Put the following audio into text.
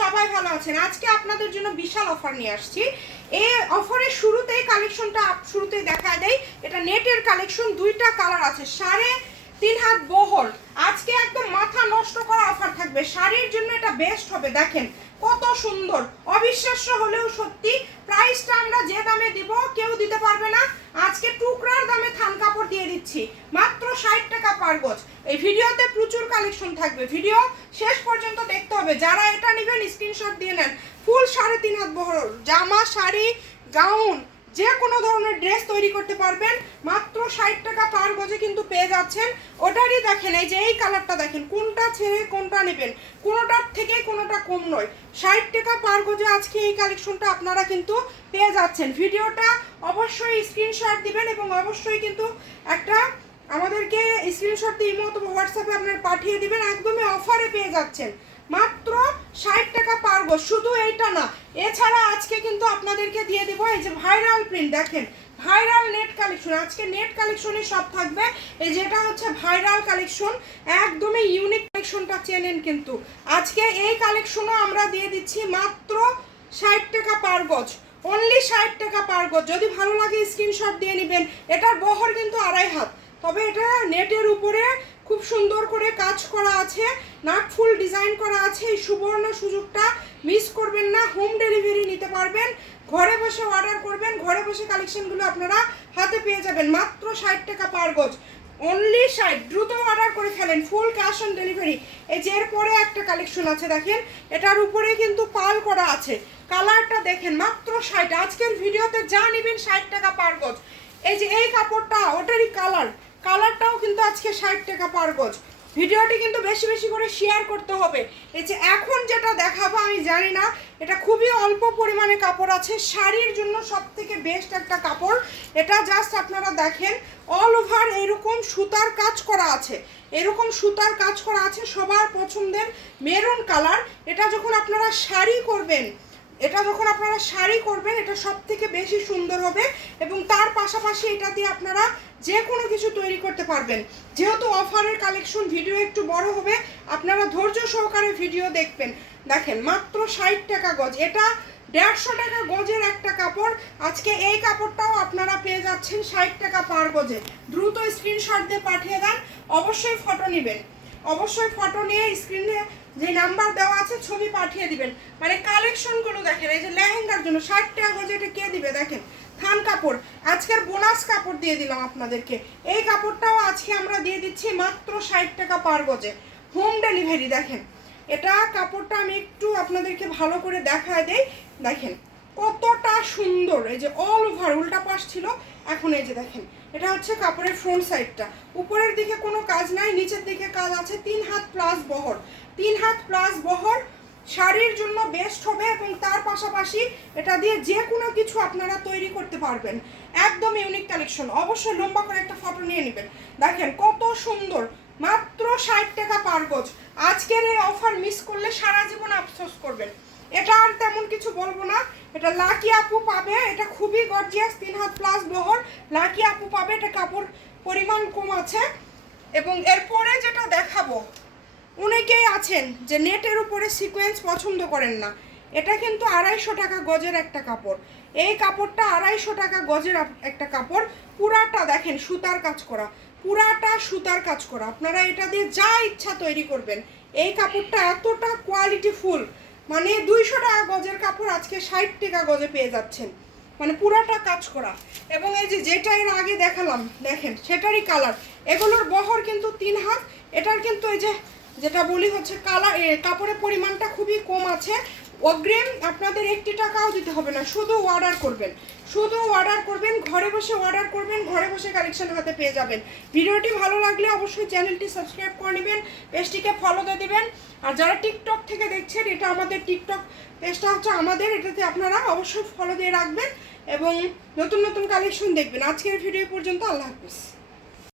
সবাই ভালো আছেন। আজকে আপনাদের জন্য বিশাল অফার নিয়ে আসছি। এই অফারের শুরুতেই কালেকশনটা শুরুতেই দেখা দেয়। এটা নেটের কালেকশন, দুইটা কালার আছে, 3.5 হাত বহর। আজকে একদম মাথা নষ্ট করা অফার থাকবে, শাড়ির জন্য এটা বেস্ট হবে। দেখেন কত সুন্দর, অবিশ্বাস্য হলেও সত্যি। প্রাইসটা আমরা যে দামে দিব কেউ দিতে পারবে না। আজকে টুকরার দামে থান কাপড় দিয়ে দিচ্ছি, মাত্র 60 টাকা পার গজ। এই ভিডিওতে প্রচুর কালেকশন থাকবে, ভিডিও শেষ পর্যন্ত দেখতে হবে। যারা এটা নেবেন স্ক্রিনশট দিয়ে নেন। ফুল 3.5 হাত বহর, জামা, শাড়ি, গাউন, যে কোনো ধরনের ড্রেস তৈরি করতে পারবেন। মাত্র 60 টাকা পার গজে কিন্তু পেয়ে যাচ্ছেন। ওটারই দেখেন, এই যে এই কালারটা দেখেন, কোনটা ছেড়ে কোনটা নেবেন, কোনোটার থেকে কোনোটা কম নয়। 60 টাকা পার গজে আজকে এই কালেকশনটা আপনারা কিন্তু পেয়ে যাচ্ছেন। ভিডিওটা অবশ্যই স্ক্রিনশট দিবেন এবং অবশ্যই কিন্তু একটা আমাদেরকে স্ক্রিনশট দিয়ে ইমো অথবা হোয়াটসঅ্যাপে আপনারা পাঠিয়ে দিবেন। একদমই অফারে পেয়ে যাচ্ছেন, মাত্র 60 টাকা পার গজ। শুধু এইটা না, এছাড়া আজকে কিন্তু আপনাদেরকে দিয়ে দেবো এই যে ভাইরাল প্রিন্ট। দেখেন ভাইরাল নেট কালেকশন, আজকে নেট কালেকশনে সব থাকবে। এই যেটা হচ্ছে ভাইরাল কালেকশন, একদমই ইউনিক কালেকশনটা চেনেন কিন্তু। আজকে এই কালেকশনও আমরা দিয়ে দিচ্ছি মাত্র 60 টাকা পার গজ, অনলি 60 টাকা পার গজ। যদি ভালো লাগে স্ক্রিনশট দিয়ে নেবেন। এটার বহর কিন্তু 2.5 হাত, তবে এটা নেটের উপরে খুব সুন্দর করে কাজ করা আছে, নাক ফুল ডিজাইন করা আছে। এই সুবর্ণ সুযোগটা মিস করবেন না। হোম ডেলিভারি নিতে পারবেন, ঘরে বসে অর্ডার করবেন, ঘরে বসে কালেকশনগুলো আপনারা হাতে পেয়ে যাবেন। মাত্র 60 টাকা পার গজ, অনলি 60। দ্রুত অর্ডার করে ফেলেন, ফুল ক্যাশ অন ডেলিভারি। এই যে এরপরে একটা কালেকশন আছে দেখেন, এটার উপরে কিন্তু পাল করা আছে। কালারটা দেখেন, মাত্র 60। আজকের ভিডিওতে যা নেবেন 60 টাকা পার গজ। এই যে এই কাপড়টা, ওটারই কালারটাও কিন্তু আজকে 60 টাকা পার গজ। ভিডিওটি কিন্তু বেশি বেশি করে শেয়ার করতে হবে। এই যে এখন যেটা দেখাবো, আমি জানি না, এটা খুবই অল্প পরিমাণে কাপড় আছে, শাড়ির জন্য সব থেকে বেস্ট একটা কাপড় এটা। জাস্ট আপনারা দেখেন, অল ওভার এরকম সুতার কাজ করা আছে, এরকম সুতার কাজ করা আছে। সবার পছন্দের মেরুন কালার। এটা যখন আপনারা শাড়ি করবেন, এটা সব থেকে বেশি সুন্দর হবে। এবং তার পাশাপাশি এটা দিয়ে আপনারা যে কোনো কিছু তৈরি করতে পারবেন। যেহেতু অফারের কালেকশন, ভিডিও একটু বড় হবে, আপনারা ধৈর্য সহকারে ভিডিও দেখবেন। দেখেন মাত্র 60 টাকা গজ, এটা 150 টাকা গজের একটা কাপড়। আজকে এই কাপড়টাও আপনারা পেয়ে যাচ্ছেন 60 টাকা পার গজে। দ্রুত স্ক্রিনশট দিয়ে পাঠিয়ে দেন, অবশ্যই ফটো নেবেন, অবশ্যই ফটো নিয়ে স্ক্রিনে যে নাম্বার দেওয়া আছে ছবি পাঠিয়ে দিবেন। মানে কালেকশনগুলো দেখেন, এই যে লেহেঙ্গার জন্য 60 টাকা গজে এটা কে দিবে। দেখেন থান কাপড়, আজকের বোনাস কাপড় দিয়ে দিলাম আপনাদেরকে। এই কাপড়টাও আজকে আমরা দিয়ে দিচ্ছি মাত্র 60 টাকা পার গজে, হোম ডেলিভারি। দেখেন এটা কাপড়টা আমি একটু আপনাদেরকে ভালো করে দেখায় দেই। দেখেন কতটা সুন্দর, এই যে অল ওভার উল্টা পাশ ছিল, এখন এই যে দেখেন এটা হচ্ছে কাপড়ের ফ্রন্ট সাইডটা। উপরের দিকে কোনো কাজ নাই, নিচের দিকে কাজ আছে। 3 হাত প্লাস বহর, 3 হাত প্লাস বহর, শাড়ির জন্য বেস্ট হবে। এবং তার পাশাপাশি এটা দিয়ে যে কোনো কিছু আপনারা তৈরি করতে পারবেন। একদম ইউনিক কালেকশন, অবশ্যই লম্বা করে একটা ফটো নিয়ে নেবেন। দেখেন কত সুন্দর, মাত্র 60 টাকা পার গজ। আজকের এই অফার মিস করলে সারা জীবন আফসোস করবেন। এটা আর তেমন কিছু বলবো না, এটা লাকি আপু পাবে। এটা খুবই গর্জিয়াস, 3 হাত প্লাস বহর, লাকি আপু পাবে। এটা কাপড় পরিমাণ কম আছে। এবং এরপরে যেটা দেখাবো, অনেকেই আছেন যে নেটের উপরে সিকোয়েন্স পছন্দ করেন না। এটা কিন্তু 250 টাকা গজের একটা কাপড়। এই কাপড়টা 250 টাকা গজের একটা কাপড়। পুরাটা দেখেন সুতার কাজ করা, পুরাটা সুতার কাজ করা। আপনারা এটা দিয়ে যা ইচ্ছা তৈরি করবেন। এই কাপড়টা এতটা কোয়ালিটি ফুল, মানে 200 টাকা গজের কাপড় আজকে 60 টাকা গজে পেয়ে যাচ্ছেন, মানে পুরাটা কাজ করা। এবং এই যে যেটা এর আগে দেখালাম দেখেন, সেটারই কালার। এগুলোর বহর কিন্তু 3 হাত। এটার কিন্তু এই যে যেটা বলি হচ্ছে কালার, কাপড়ের পরিমাণটা খুবই কম আছে। অগ্রিম আপনাদের 1 টাকাও দিতে হবে না, শুধু অর্ডার করবেন, ঘরে বসে অর্ডার করবেন, ঘরে বসে কালেকশন হাতে পেয়ে যাবেন। ভিডিওটি ভালো লাগলে অবশ্যই চ্যানেলটি সাবস্ক্রাইব করে নেবেন, পেজটিকে ফলো দিয়ে দেবেন। আর যারা টিকটক থেকে দেখছেন, এটা আমাদের টিকটক পেজটা হচ্ছে আমাদের, এটাতে আপনারা অবশ্যই ফলো দিয়ে রাখবেন এবং নতুন নতুন কালেকশন দেখবেন। আজকের ভিডিও পর্যন্ত, আল্লাহ হাফিজ।